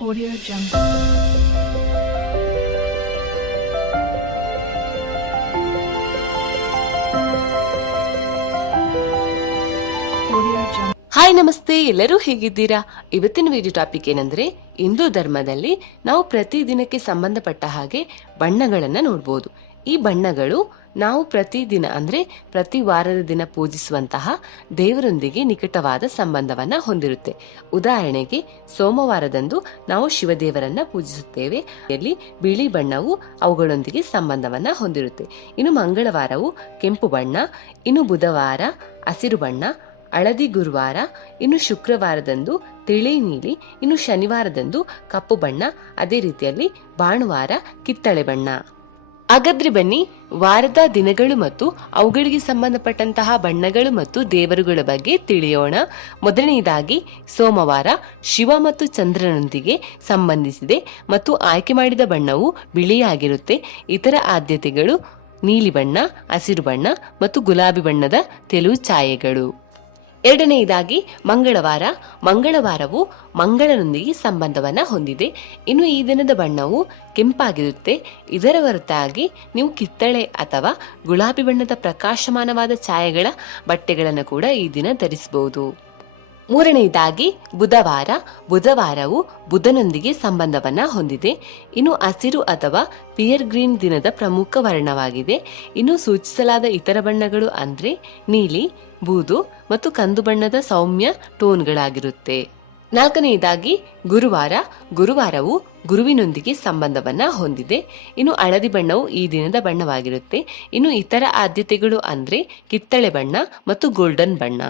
Audio Jungle. Hi ನಮಸ್ತೆ. ಎಲ್ಲರೂ ಹೇಗಿದ್ದೀರಾ? ಇವತ್ತಿನ ವಿಡಿಯೋ ಟಾಪಿಕ್ ಏನಂದ್ರೆ, ಹಿಂದೂ ಧರ್ಮದಲ್ಲಿ ನಾವು ಪ್ರತಿ ದಿನಕ್ಕೆ ಸಂಬಂಧಪಟ್ಟ ಹಾಗೆ ಬಣ್ಣಗಳನ್ನ ನೋಡ್ಬೋದು. ಈ ಬಣ್ಣಗಳು ನಾವು ಪ್ರತಿದಿನ ಅಂದರೆ ಪ್ರತಿ ವಾರದ ದಿನ ಪೂಜಿಸುವಂತಹ ದೇವರೊಂದಿಗೆ ನಿಕಟವಾದ ಸಂಬಂಧವನ್ನ ಹೊಂದಿರುತ್ತೆ. ಉದಾಹರಣೆಗೆ ಸೋಮವಾರದಂದು ನಾವು ಶಿವದೇವರನ್ನ ಪೂಜಿಸುತ್ತೇವೆ. ಇಲ್ಲಿ ಬಿಳಿ ಬಣ್ಣವು ಅವುಗಳೊಂದಿಗೆ ಸಂಬಂಧವನ್ನ ಹೊಂದಿರುತ್ತೆ. ಇನ್ನು ಮಂಗಳವಾರವು ಕೆಂಪು ಬಣ್ಣ, ಇನ್ನು ಬುಧವಾರ ಹಸಿರು ಬಣ್ಣ, ಹಳದಿ ಗುರುವಾರ, ಇನ್ನು ಶುಕ್ರವಾರದಂದು ತಿಳಿ ನೀಲಿ, ಇನ್ನು ಶನಿವಾರದಂದು ಕಪ್ಪು ಬಣ್ಣ, ಅದೇ ರೀತಿಯಲ್ಲಿ ಭಾನುವಾರ ಕಿತ್ತಳೆ ಬಣ್ಣ. ಹಾಗಾದ್ರೆ ಬನ್ನಿ, ವಾರದ ದಿನಗಳು ಮತ್ತು ಅವುಗಳಿಗೆ ಸಂಬಂಧಪಟ್ಟಂತಹ ಬಣ್ಣಗಳು ಮತ್ತು ದೇವರುಗಳ ಬಗ್ಗೆ ತಿಳಿಯೋಣ. ಮೊದಲನೆಯದಾಗಿ, ಸೋಮವಾರ ಶಿವ ಮತ್ತು ಚಂದ್ರನೊಂದಿಗೆ ಸಂಬಂಧಿಸಿದೆ ಮತ್ತು ಆಯ್ಕೆ ಮಾಡಿದ ಬಣ್ಣವು ಬಿಳಿಯಾಗಿರುತ್ತೆ. ಇತರ ಆದ್ಯತೆಗಳು ನೀಲಿ ಬಣ್ಣ, ಹಸಿರು ಬಣ್ಣ ಮತ್ತು ಗುಲಾಬಿ ಬಣ್ಣದ ತೆಲು ಛಾಯೆಗಳು. ಎರಡನೆಯದಾಗಿ ಮಂಗಳವಾರ. ಮಂಗಳವಾರವು ಮಂಗಳನೊಂದಿಗೆ ಸಂಬಂಧವನ್ನ ಹೊಂದಿದೆ. ಇನ್ನು ಈ ದಿನದ ಬಣ್ಣವು ಕೆಂಪಾಗಿರುತ್ತೆ. ಇದರ ಹೊರತಾಗಿ ನೀವು ಕಿತ್ತಳೆ ಅಥವಾ ಗುಲಾಬಿ ಬಣ್ಣದ ಪ್ರಕಾಶಮಾನವಾದ ಛಾಯೆಗಳ ಬಟ್ಟೆಗಳನ್ನು ಕೂಡ ಈ ದಿನ ಧರಿಸಬಹುದು. ಮೂರನೆಯದಾಗಿ ಬುಧವಾರ, ಬುಧವಾರವು ಬುಧನೊಂದಿಗೆ ಸಂಬಂಧವನ್ನ ಹೊಂದಿದೆ. ಇನ್ನು ಹಸಿರು ಅಥವಾ ಪಿಯರ್ ಗ್ರೀನ್ ದಿನದ ಪ್ರಮುಖ ವರ್ಣವಾಗಿದೆ. ಇನ್ನು ಸೂಚಿಸಲಾದ ಇತರ ಬಣ್ಣಗಳು ಅಂದ್ರೆ ನೀಲಿ, ಬೂದು ಮತ್ತು ಕಂದು ಬಣ್ಣದ ಸೌಮ್ಯ ಟೋನ್ಗಳಾಗಿರುತ್ತೆ. ನಾಲ್ಕನೆಯದಾಗಿ ಗುರುವಾರ, ಗುರುವಾರವು ಗುರುವಿನೊಂದಿಗೆ ಸಂಬಂಧವನ್ನ ಹೊಂದಿದೆ. ಇನ್ನು ಹಳದಿ ಬಣ್ಣವು ಈ ದಿನದ ಬಣ್ಣವಾಗಿರುತ್ತೆ. ಇನ್ನು ಇತರ ಆದ್ಯತೆಗಳು ಅಂದ್ರೆ ಕಿತ್ತಳೆ ಬಣ್ಣ ಮತ್ತು ಗೋಲ್ಡನ್ ಬಣ್ಣ.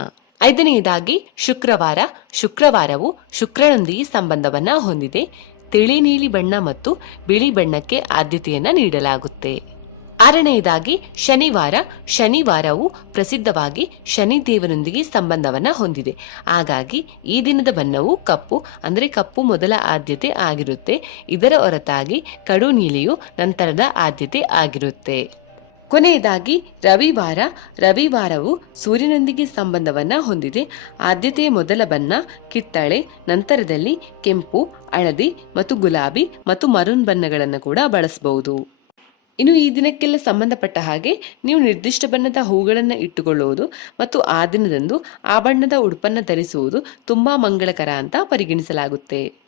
ಐದನೆಯದಾಗಿ ಶುಕ್ರವಾರ, ಶುಕ್ರವಾರವು ಶುಕ್ರನೊಂದಿಗೆ ಸಂಬಂಧವನ್ನ ಹೊಂದಿದೆ. ತಿಳಿ ನೀಲಿ ಬಣ್ಣ ಮತ್ತು ಬಿಳಿ ಬಣ್ಣಕ್ಕೆ ಆದ್ಯತೆಯನ್ನ ನೀಡಲಾಗುತ್ತೆ. ಆರನೆಯದಾಗಿ ಶನಿವಾರ, ಶನಿವಾರವು ಪ್ರಸಿದ್ಧವಾಗಿ ಶನಿ ದೇವರೊಂದಿಗೆ ಸಂಬಂಧವನ್ನ ಹೊಂದಿದೆ. ಹಾಗಾಗಿ ಈ ದಿನದ ಬಣ್ಣವು ಕಪ್ಪು, ಅಂದರೆ ಕಪ್ಪು ಮೊದಲ ಆದ್ಯತೆ ಆಗಿರುತ್ತೆ. ಇದರ ಹೊರತಾಗಿ ಕಡು ನೀಲಿಯು ನಂತರದ ಆದ್ಯತೆ ಆಗಿರುತ್ತೆ. ಕೊನೆಯದಾಗಿ ರವಿವಾರ, ರವಿವಾರವು ಸೂರ್ಯನೊಂದಿಗೆ ಸಂಬಂಧವನ್ನ ಹೊಂದಿದೆ. ಆದ್ಯತೆಯ ಮೊದಲ ಬಣ್ಣ, ಕಿತ್ತಳೆ, ನಂತರದಲ್ಲಿ ಕೆಂಪು, ಹಳದಿ ಮತ್ತು ಗುಲಾಬಿ ಮತ್ತು ಮರುನ್ ಬಣ್ಣಗಳನ್ನು ಕೂಡ ಬಳಸಬಹುದು. ಇನ್ನು ಈ ದಿನಕ್ಕೆಲ್ಲ ಸಂಬಂಧಪಟ್ಟ ಹಾಗೆ ನೀವು ನಿರ್ದಿಷ್ಟ ಬಣ್ಣದ ಹೂಗಳನ್ನು ಇಟ್ಟುಕೊಳ್ಳುವುದು ಮತ್ತು ಆ ದಿನದಂದು ಆ ಬಣ್ಣದ ಉಡುಪನ್ನು ಧರಿಸುವುದು ತುಂಬಾ ಮಂಗಳಕರ ಅಂತ ಪರಿಗಣಿಸಲಾಗುತ್ತೆ.